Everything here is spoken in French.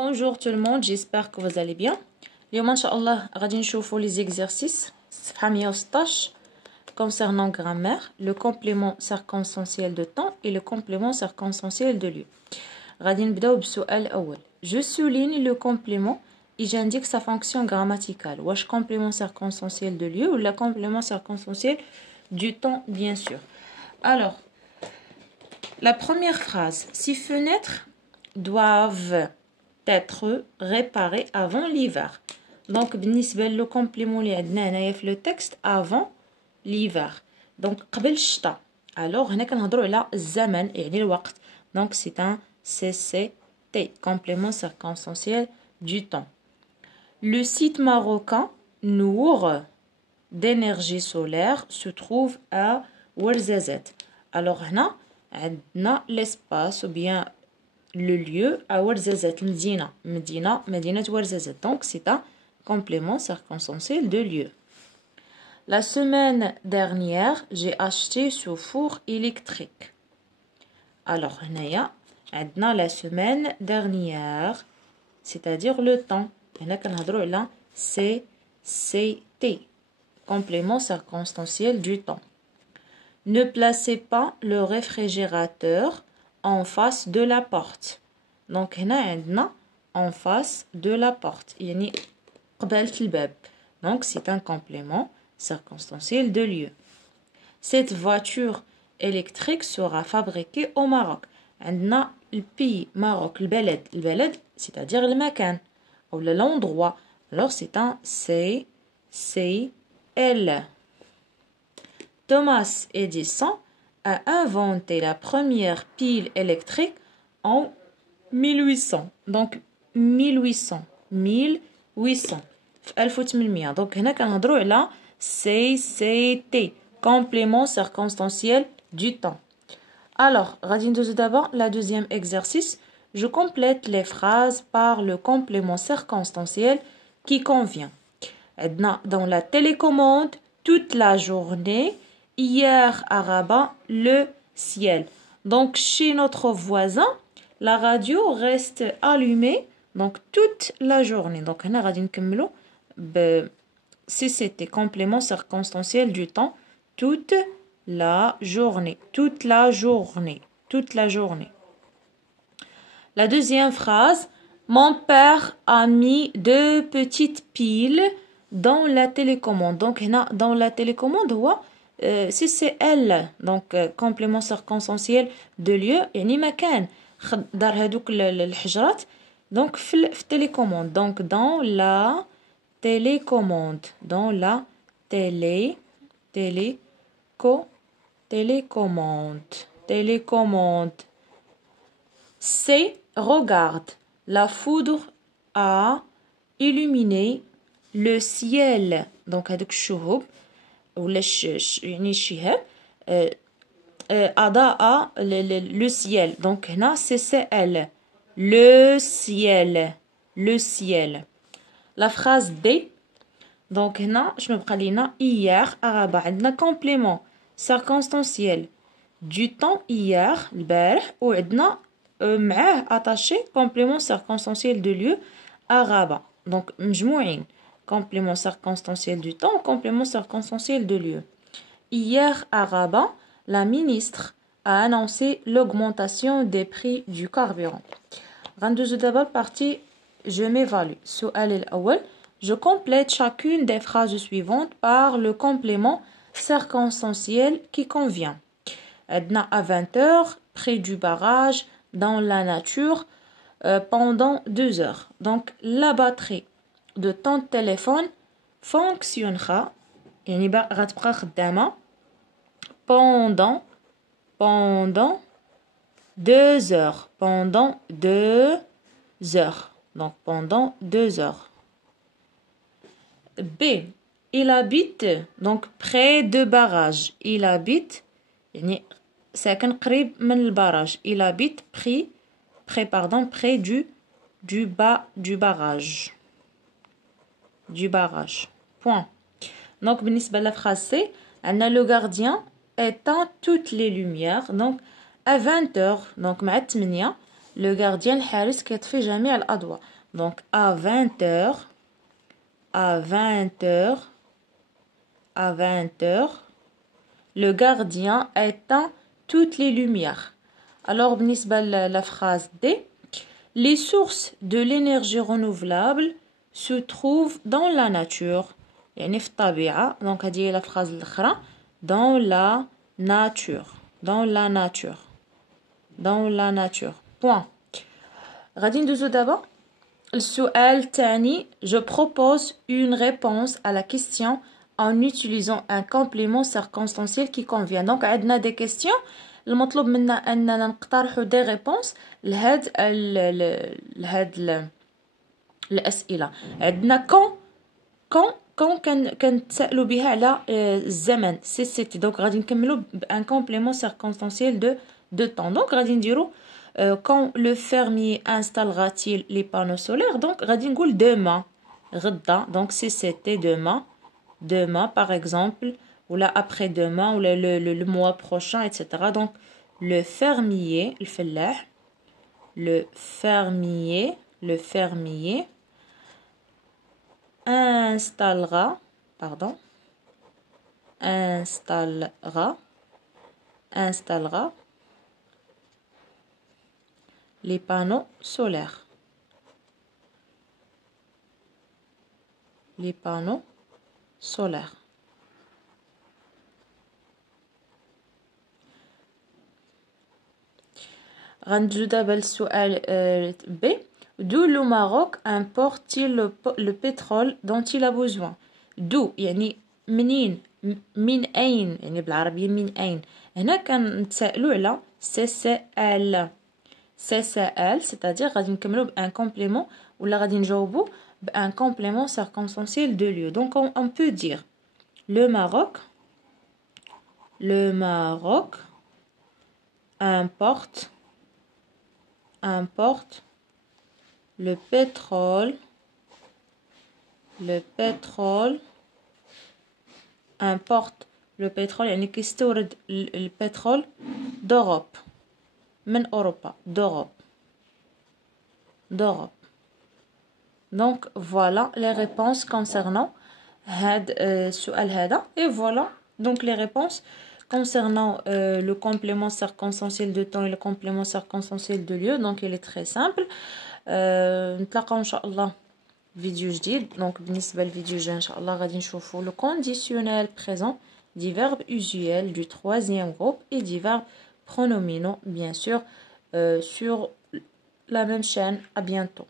Bonjour tout le monde, j'espère que vous allez bien. اليوم ان شاء الله غادي نشوفوا les exercices صفحة 116 concernant grammaire, le complément circonstanciel de temps et le complément circonstanciel de lieu. غادي نبداو بالسؤال الأول. Je souligne le complément et j'indique sa fonction grammaticale. واش complément circonstanciel de lieu ou le complément circonstanciel du temps bien sûr. Alors, la première phrase, ces fenêtres doivent être réparées avant l'hiver. Donc, بالنسبة le complément اللي عندنا هنايا في le texte avant l'hiver. Donc, قبل الشتاء. Alors, هنا كنهضروا على الزمن يعني الوقت. Donc, c'est un CCT, complément circonstanciel du temps. Le site marocain Nour d'énergie solaire se trouve à Ouarzazate. Alors, هنا عندنا l'espace ou bien le lieu à Ouarzazate, Medina Ouarzazate. Donc, c'est un complément circonstanciel de lieu. La semaine dernière, j'ai acheté ce four électrique. Alors, هنايا عندنا la semaine dernière, c'est-à-dire le temps. هنا كنهضروا على CCT, complément circonstanciel du temps. Ne placez pas le réfrigérateur en face de la porte. Donc هنا عندنا en face de la porte يعني قبالة الباب. Donc c'est un complément circonstanciel de lieu. Cette voiture électrique sera fabriquée au Maroc. عندنا البي Maroc البلد c'est-à-dire المكان ou l'endroit. Alors c'est un CCL. Thomas Edison a inventé la première pile électrique en 1800. Donc 1800. 1800. Donc هنا كنهضروا على CCT, complément circonstanciel du temps. Alors, غادي ندوزو d'abord la deuxième exercice. Je complète les phrases par le complément circonstanciel qui convient. Dans la télécommande, toute la journée, hier à Rabat, le ciel. Donc, chez notre voisin, la radio reste allumée donc toute la journée. Donc, هنا غادي نكملو si c'était complément circonstanciel du temps, toute la journée. Toute la journée. Toute la journée. La deuxième phrase, mon père a mis 2 petites piles dans la télécommande. Donc, هنا dans la télécommande, هو si c'est elle, donc complément circonstanciel de lieu, يعني مكان دار هادوك الحجرات donc في télécommande. Donc dans la télécommande, dans la télécommande. C, regarde, la foudre a illuminé le ciel. Donc هادوك الشهوب ولا يعني الشهاب أضاء le ciel. Donc هنا CCL, le ciel. La phrase D. Donc هنا شنو بقى لينا hier أغابة عندنا complément circonstanciel du temps hier البارح وعندنا معاه attaché complément circonstanciel de lieu أغابة. Donc مجموعين complément circonstanciel du temps, complément circonstanciel de lieu. Hier à Rabat, la ministre a annoncé l'augmentation des prix du carburant. غندوزو d'abord partie je m'évalue. السؤال الأول. Je complète chacune des phrases suivantes par le complément circonstanciel qui convient. عندنا à 20h, près du barrage, dans la nature, pendant 2 heures. Donc la batterie de ton téléphone fonctionnera يعني غتبقى خدامة pendant 2 heures. Pendant 2 heures. Donc pendant 2 heures. B. Il habite donc près de barrage. Il habite يعني ساكن قريب من البراج. Il habite près du barrage. Du barrage. Point. Donc, بالنسبة la phrase C, le gardien éteint toutes les lumières. Donc, à 20h, donc مع 8, le gardien الحارس كيطفي جميع الأضواء. Donc à 20h, à 20h, à 20h, le gardien éteint toutes les lumières. Alors بالنسبة la phrase D, les sources de l'énergie renouvelable se trouvent dans la nature. يعني في الطبيعة. Donc هذه هي la phrase الأخرى. Dans la nature. Dans la nature. Dans la nature. Point. غادي ندوزو دابا السؤال الثاني. Je propose une réponse à la question en utilisant un complément circonstanciel qui convient. Donc عندنا des questions. المطلوب منا أننا نقترحوا des réponses لهاد الأسئلة. عندنا quand كنتسألوا بها على الزمن سيتي. دونك غادي نكملوا بان كومبليمون سيركونستانسييل de temps. Donc غادي نديرو quand le fermier installera-t-il les panneaux solaires. Donc غادي نقول demain غدا. Donc si c'était demain par exemple, ou là après-demain, ou le mois prochain, etc. Donc le fermier الفلاح le fermier installera les panneaux solaires. Les panneaux solaires. غندوزو دابا السؤال B. D'où le Maroc importe-t-il le pétrole dont il a besoin. d'où يعني منين من أين يعني بالعربية من أين. هنا كنتسائلوا على CCL c'est-à-dire غادي نكملوا بان كومبليمون ولا غادي نجاوبوا بان كومبليمون circonstanciel de lieu. Donc on peut dire le Maroc importe le pétrole importe le pétrole يعني كيستورد البترول d'Europe من أوروبا d'Europe. Donc voilà les réponses concernant السؤال هذا. Et voilà donc les réponses concernant le complément circonstanciel de temps et le complément circonstanciel de lieu. Donc il est très simple. نتلاقاو ان شاء الله فيديو جديد. دونك بالنسبه للفيديو الجاي ان شاء الله غادي نشوفوا le conditionnel présent du verbe usuel du troisième groupe et du verbe pronominaux bien sûr sur la même chaîne. À bientôt.